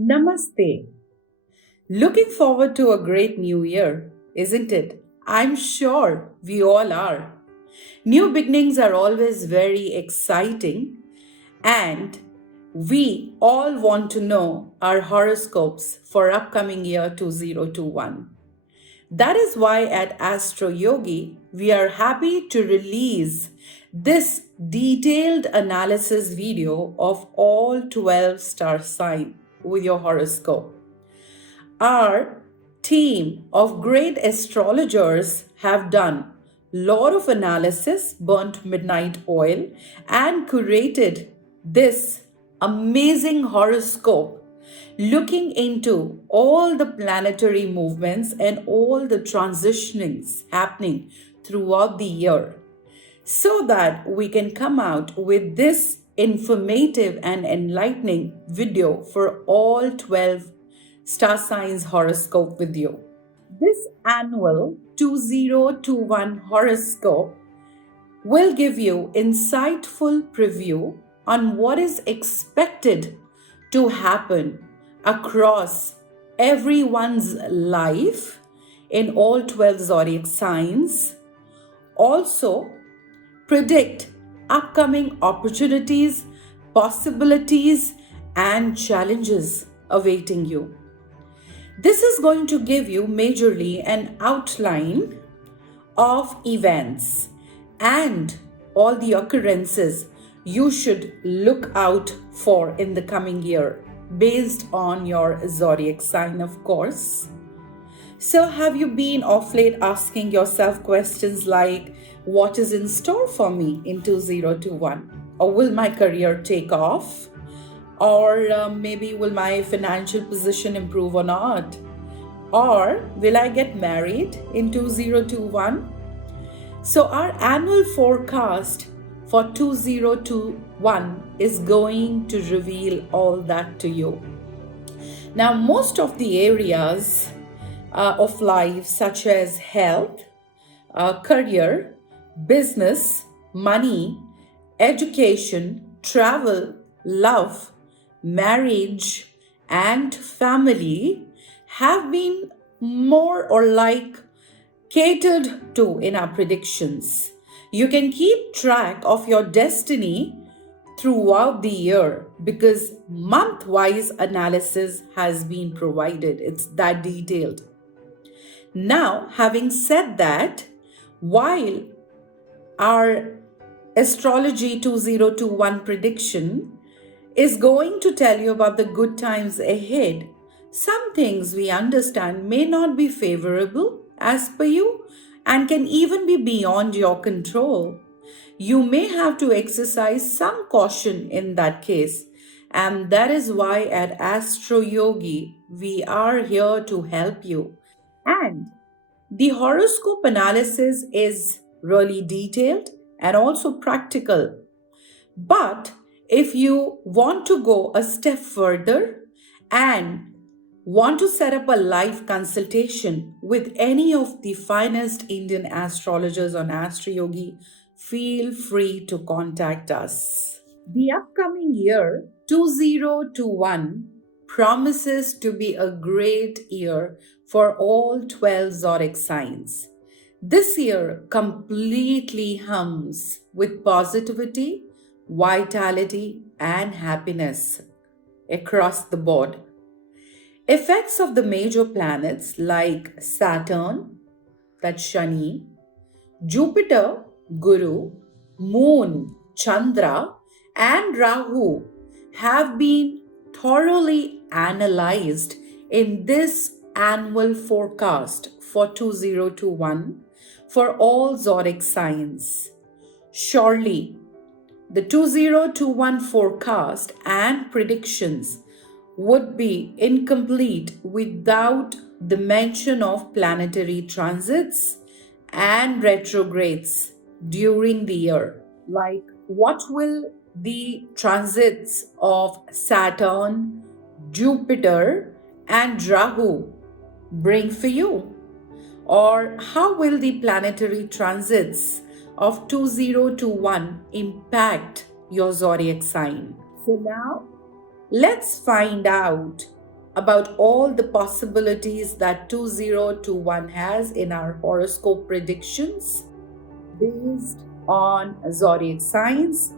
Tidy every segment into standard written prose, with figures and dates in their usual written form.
Namaste. Looking forward to a great new year, isn't it? I'm sure we all are. New beginnings are always very exciting, and we all want to know our horoscopes for upcoming year 2021. That is why at Astroyogi, we are happy to release this detailed analysis video of all 12 star sign with your horoscope. Our team of great astrologers have done lot of analysis, burnt midnight oil, and curated this amazing horoscope looking into all the planetary movements and all the transitionings happening throughout the year so that we can come out with this informative and enlightening video for all 12 star signs horoscope with you. This annual 2021 horoscope will give you insightful preview on what is expected to happen across everyone's life in all 12 zodiac signs. Also, predict upcoming opportunities, possibilities, and challenges awaiting you. This is going to give you majorly an outline of events and all the occurrences you should look out for in the coming year based on your zodiac sign, of course. So, have you been off late asking yourself questions like, what is in store for me in 2021? Or will my career take off? Or maybe will my financial position improve or not? Or will I get married in 2021? So, our annual forecast for 2021 is going to reveal all that to you. Now, most of the areas of life, such as health, career, business, money, education, travel, love, marriage, and family, have been more or like catered to in our predictions. You can keep track of your destiny throughout the year because month-wise analysis has been provided. It's that detailed. Now, having said that, while our Astrology 2021 prediction is going to tell you about the good times ahead, some things we understand may not be favorable as per you and can even be beyond your control. You may have to exercise some caution in that case. And that is why at Astroyogi, we are here to help you. And the horoscope analysis is really detailed and also practical. But if you want to go a step further and want to set up a live consultation with any of the finest Indian astrologers on Astroyogi, feel free to contact us. The upcoming year, 2021, promises to be a great year for all 12 zodiac signs. This year completely hums with positivity, vitality, and happiness across the board. Effects of the major planets like Saturn, that's Shani, Jupiter, Guru, Moon, Chandra, and Rahu have been thoroughly analyzed in this annual forecast for 2021 for all zodiac signs. Surely, the 2021 forecast and predictions would be incomplete without the mention of planetary transits and retrogrades during the year. Like, what will the transits of Saturn, Jupiter, and Rahu bring for you? Or how will the planetary transits of 2021 impact your zodiac sign? So now, let's find out about all the possibilities that 2021 has in our horoscope predictions based on zodiac signs,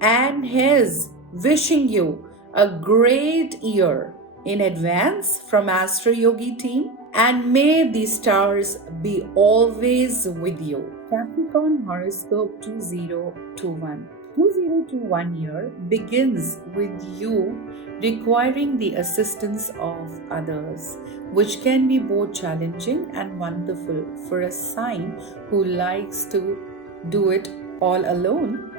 and his wishing you a great year in advance from Astroyogi team, and may the stars be always with you. Capricorn Horoscope 2021. 2021 year begins with you requiring the assistance of others, which can be both challenging and wonderful for a sign who likes to do it all alone.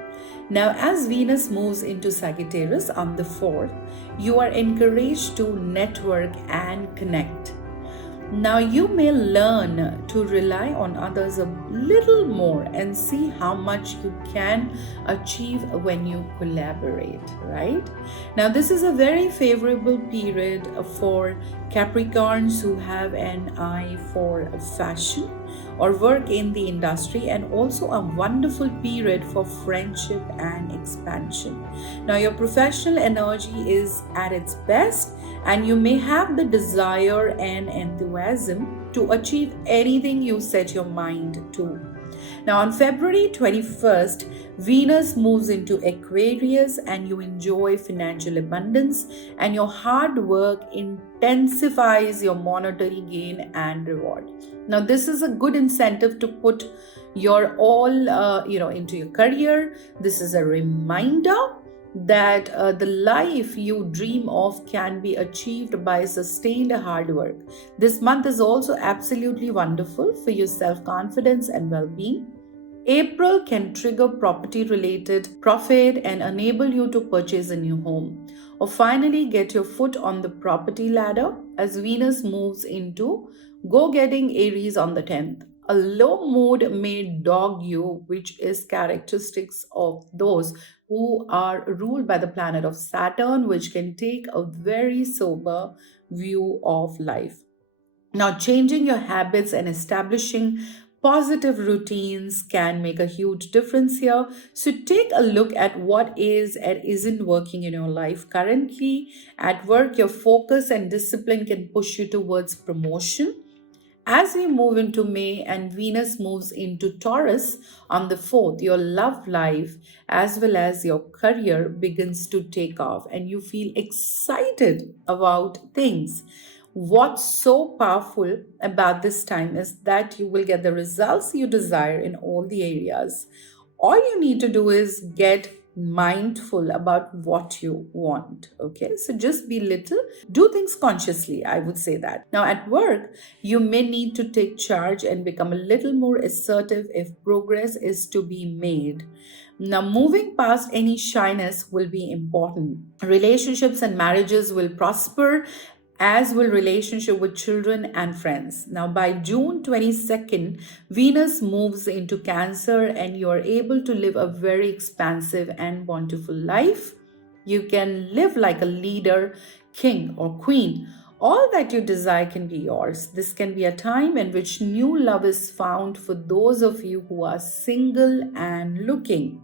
Now, as Venus moves into Sagittarius on the 4th, you are encouraged to network and connect. Now, you may learn to rely on others a little more and see how much you can achieve when you collaborate, right? Now, this is a very favorable period for Capricorns who have an eye for fashion or work in the industry, and also a wonderful period for friendship and expansion. Now, your professional energy is at its best, and you may have the desire and enthusiasm to achieve anything you set your mind to. Now, on February 21st, Venus moves into Aquarius and you enjoy financial abundance, and your hard work intensifies your monetary gain and reward. Now, this is a good incentive to put your all into your career. This is a reminder that the life you dream of can be achieved by sustained hard work. This month is also absolutely wonderful for your self-confidence and well-being. April can trigger property related profit and enable you to purchase a new home or finally get your foot on the property ladder as Venus moves into go getting Aries on the 10th. A low mood may dog you, which is characteristics of those who are ruled by the planet of Saturn, which can take a very sober view of life. Now, changing your habits and establishing positive routines can make a huge difference here. So, take a look at what is and isn't working in your life currently. At work, your focus and discipline can push you towards promotion. As we move into May and Venus moves into Taurus on the 4th, your love life as well as your career begins to take off and you feel excited about things. What's so powerful about this time is that you will get the results you desire in all the areas. All you need to do is get mindful about what you want. Okay, so just be little, do things consciously. I would say that. Now, at work, you may need to take charge and become a little more assertive if progress is to be made. Now, moving past any shyness will be important. Relationships and marriages will prosper, as will relationship with children and friends. Now, by June 22nd, Venus moves into Cancer and you are able to live a very expansive and wonderful life. You can live like a leader, king or queen. All that you desire can be yours. This can be a time in which new love is found for those of you who are single and looking.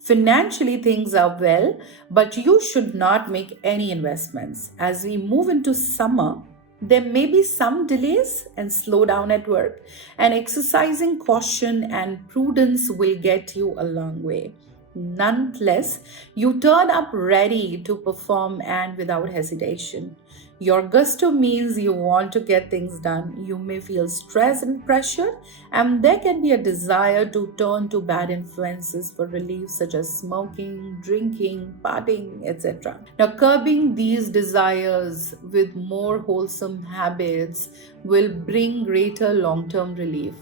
Financially, things are well, but you should not make any investments. As we move into summer, there may be some delays and slow down at work, and exercising caution and prudence will get you a long way. Nonetheless, you turn up ready to perform and without hesitation. Your gusto means you want to get things done. You may feel stress and pressure, and there can be a desire to turn to bad influences for relief, such as smoking, drinking, partying, etc. Now, curbing these desires with more wholesome habits will bring greater long term relief.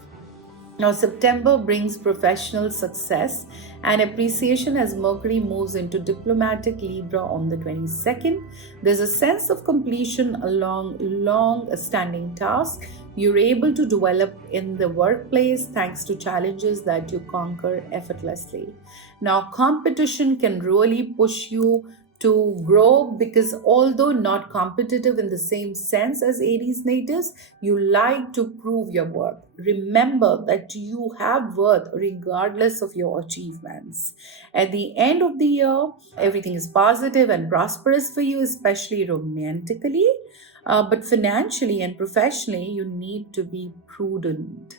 Now, September brings professional success and appreciation as Mercury moves into diplomatic Libra on the 22nd. There's a sense of completion along long standing tasks you're able to develop in the workplace thanks to challenges that you conquer effortlessly. Now, competition can really push you to grow because although not competitive in the same sense as Aries natives, you like to prove your worth. Remember that you have worth regardless of your achievements. At the end of the year, everything is positive and prosperous for you, especially romantically. But financially and professionally, you need to be prudent.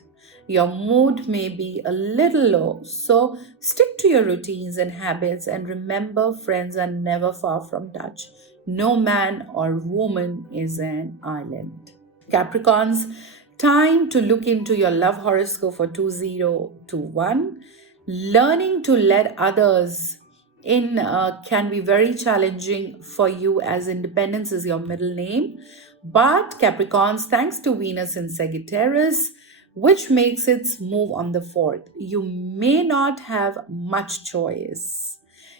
Your mood may be a little low, so stick to your routines and habits and remember friends are never far from touch. No man or woman is an island. Capricorns, time to look into your love horoscope for 2021. Learning to let others in can be very challenging for you as independence is your middle name. But Capricorns, thanks to Venus in Sagittarius, which makes its move on the 4th, you may not have much choice.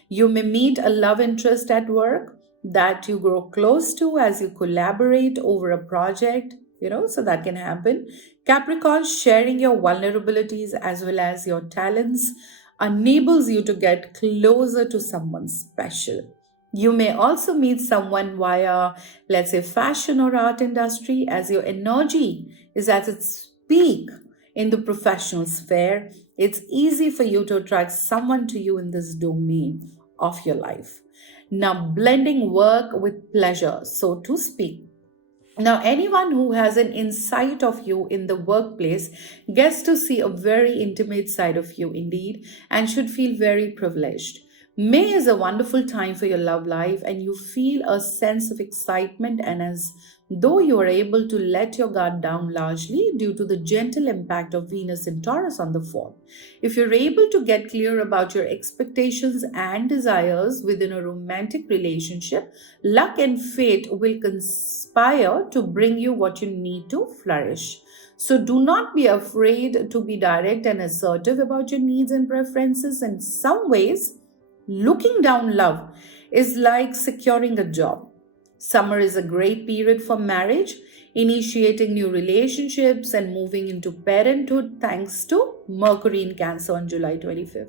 You may meet a love interest at work that you grow close to as you collaborate over a project, so that can happen. Capricorn, sharing your vulnerabilities as well as your talents enables you to get closer to someone special. You may also meet someone via, let's say, fashion or art industry as your energy is at its peak in the professional sphere. It's easy for you to attract someone to you in this domain of your life. Now, blending work with pleasure, so to speak. Now, anyone who has an insight of you in the workplace gets to see a very intimate side of you indeed and should feel very privileged. May is a wonderful time for your love life and you feel a sense of excitement and as though you are able to let your guard down largely due to the gentle impact of Venus in Taurus on the 4th. If you're able to get clear about your expectations and desires within a romantic relationship, luck and fate will conspire to bring you what you need to flourish. So do not be afraid to be direct and assertive about your needs and preferences. In some ways, looking down love is like securing a job. Summer is a great period for marriage, initiating new relationships, and moving into parenthood thanks to Mercury in Cancer on July 25th.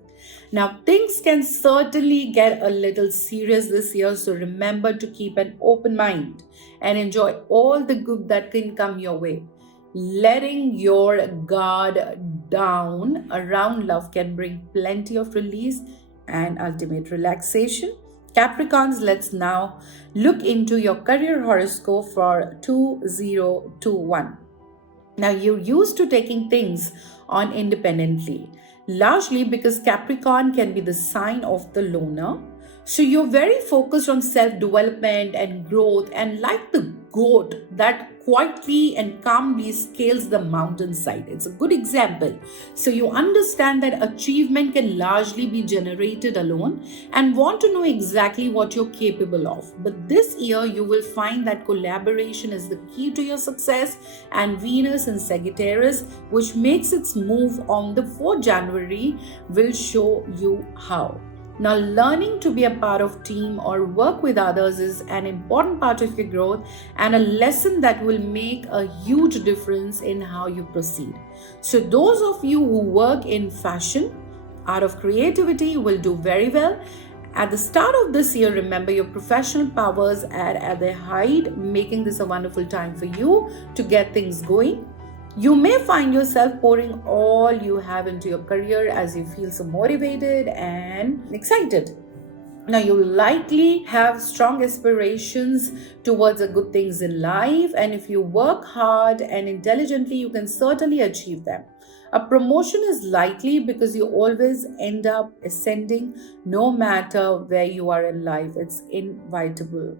Now, things can certainly get a little serious this year, so remember to keep an open mind and enjoy all the good that can come your way. Letting your guard down around love can bring plenty of release and ultimate relaxation. Capricorns, let's now look into your career horoscope for 2021. Now, you're used to taking things on independently, largely because Capricorn can be the sign of the loner. So, you're very focused on self development and growth, and like the goat that quietly and calmly scales the mountainside. It's a good example. So, you understand that achievement can largely be generated alone and want to know exactly what you're capable of. But this year, you will find that collaboration is the key to your success, and Venus in Sagittarius, which makes its move on the 4th January, will show you how. Now, learning to be a part of team or work with others is an important part of your growth and a lesson that will make a huge difference in how you proceed. So, those of you who work in fashion, art of creativity will do very well. At the start of this year, remember your professional powers are at their height, making this a wonderful time for you to get things going. You may find yourself pouring all you have into your career as you feel so motivated and excited. Now, you will likely have strong aspirations towards the good things in life, and if you work hard and intelligently, you can certainly achieve them. A promotion is likely because you always end up ascending no matter where you are in life. It's inevitable.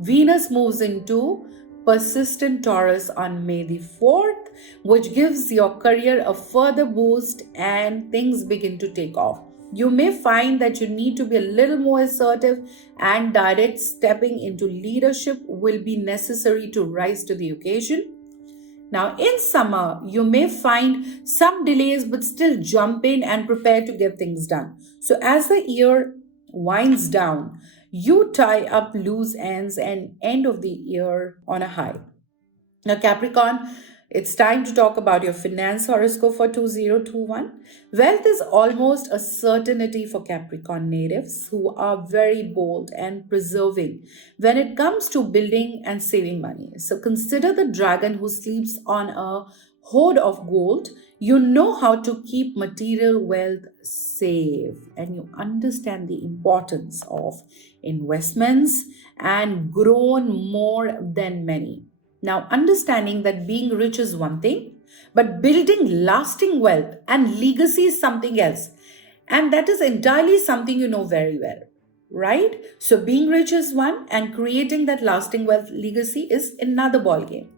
Venus moves into persistent Taurus on May the 4th, which gives your career a further boost and things begin to take off. You may find that you need to be a little more assertive and direct. Stepping into leadership will be necessary to rise to the occasion. Now, in summer, you may find some delays, but still jump in and prepare to get things done. So, as the year winds down, you tie up loose ends and end of the year on a high. Now, Capricorn, it's time to talk about your finance horoscope for 2021. Wealth is almost a certainty for Capricorn natives who are very bold and preserving when it comes to building and saving money. So, consider the dragon who sleeps on a hoard of gold. You know how to keep material wealth safe and you understand the importance of investments and grown more than many. Now, understanding that being rich is one thing, but building lasting wealth and legacy is something else. And that is entirely something you know very well, right? So, being rich is one, and creating that lasting wealth legacy is another ballgame.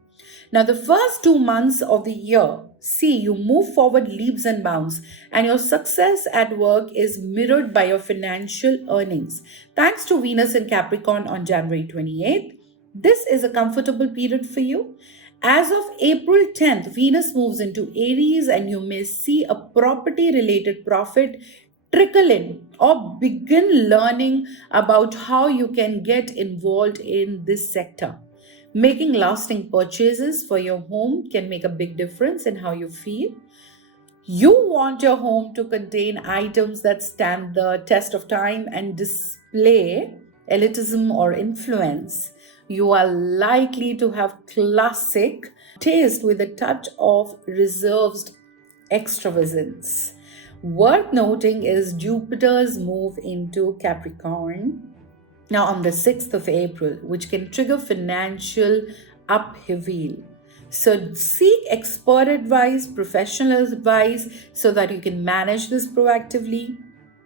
Now, the first 2 months of the year, see, you move forward leaps and bounds, and your success at work is mirrored by your financial earnings. Thanks to Venus in Capricorn on January 28th, this is a comfortable period for you. As of April 10th, Venus moves into Aries, and you may see a property related profit trickle in or begin learning about how you can get involved in this sector. Making lasting purchases for your home can make a big difference in how you feel. You want your home to contain items that stand the test of time and display elitism or influence. You are likely to have classic taste with a touch of reserved extravagance. Worth noting is Jupiter's move into Capricorn now on the 6th of April, which can trigger financial upheaval. So seek expert advice, professional advice, so that you can manage this proactively.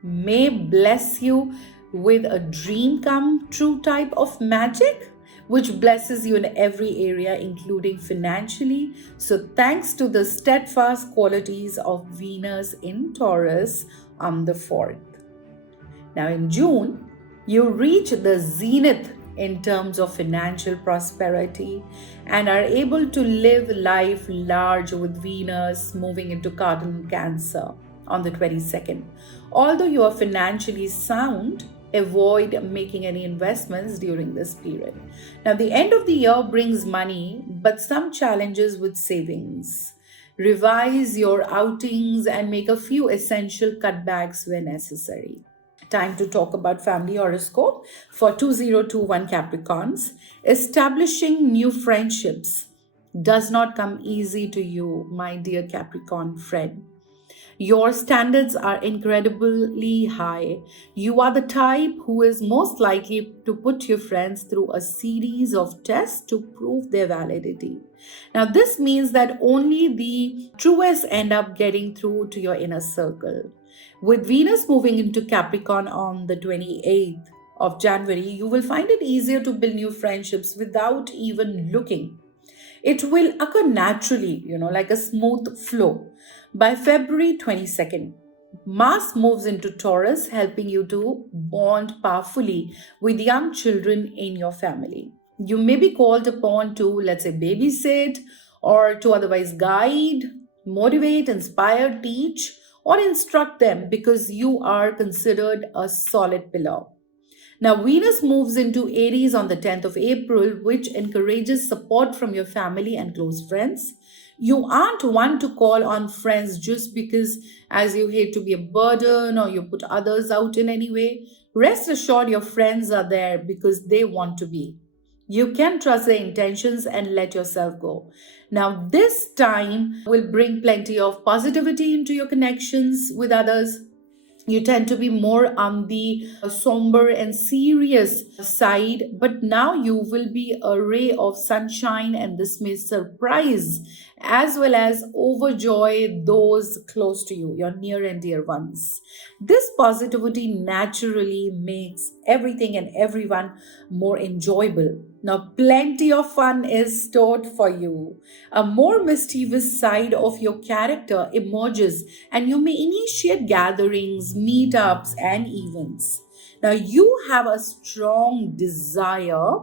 May bless you with a dream come true type of magic, which blesses you in every area, including financially. So thanks to the steadfast qualities of Venus in Taurus on the 4th. Now in June, you reach the zenith in terms of financial prosperity and are able to live life large with Venus moving into Cardinal Cancer on the 22nd. Although you are financially sound, avoid making any investments during this period. Now, the end of the year brings money, but some challenges with savings. Revise your outings and make a few essential cutbacks where necessary. Time to talk about family horoscope for 2021 Capricorns. Establishing new friendships does not come easy to you, my dear Capricorn friend. Your standards are incredibly high. You are the type who is most likely to put your friends through a series of tests to prove their validity. Now, this means that only the truest end up getting through to your inner circle. With Venus moving into Capricorn on the 28th of January, you will find it easier to build new friendships without even looking. It will occur naturally, like a smooth flow. By February 22nd, Mars moves into Taurus, helping you to bond powerfully with young children in your family. You may be called upon to, let's say, babysit or to otherwise guide, motivate, inspire, teach, or instruct them because you are considered a solid pillar. Now, Venus moves into Aries on the 10th of April, which encourages support from your family and close friends. You aren't one to call on friends just because, as you hate to be a burden or you put others out in any way. Rest assured, your friends are there because they want to be. You can trust their intentions and let yourself go. Now, this time will bring plenty of positivity into your connections with others. You tend to be more on the somber and serious side, but now you will be a ray of sunshine, and this may surprise as well as overjoy those close to you, your near and dear ones. This positivity naturally makes everything and everyone more enjoyable. Now, plenty of fun is stored for you. A more mischievous side of your character emerges, and you may initiate gatherings, meetups, and events. Now, you have a strong desire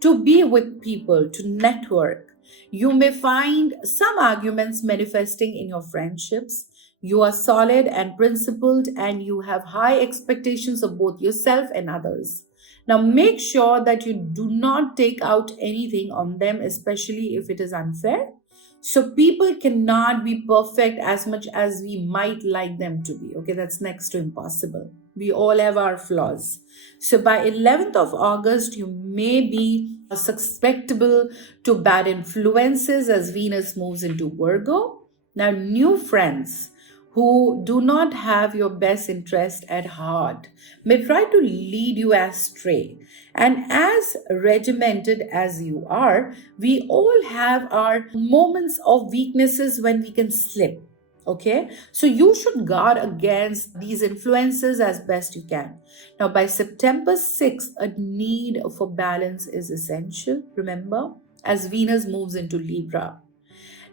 to be with people, to network. You may find some arguments manifesting in your friendships. You are solid and principled, and you have high expectations of both yourself and others. Now, make sure that you do not take out anything on them, especially if it is unfair. So, people cannot be perfect as much as we might like them to be. Okay, that's next to impossible. We all have our flaws. So, by 11th of August, you may be susceptible to bad influences as Venus moves into Virgo. Now, new friends who do not have your best interest at heart may try to lead you astray. And as regimented as you are, we all have our moments of weaknesses when we can slip. Okay, so you should guard against these influences as best you can. Now, by September 6th, a need for balance is essential, remember, as Venus moves into Libra.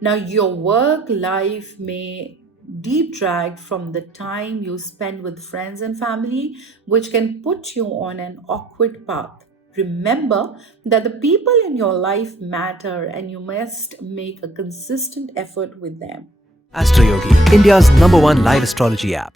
Now, your work life may detract from the time you spend with friends and family, which can put you on an awkward path. Remember that the people in your life matter and you must make a consistent effort with them. Astroyogi, India's #1 live astrology app.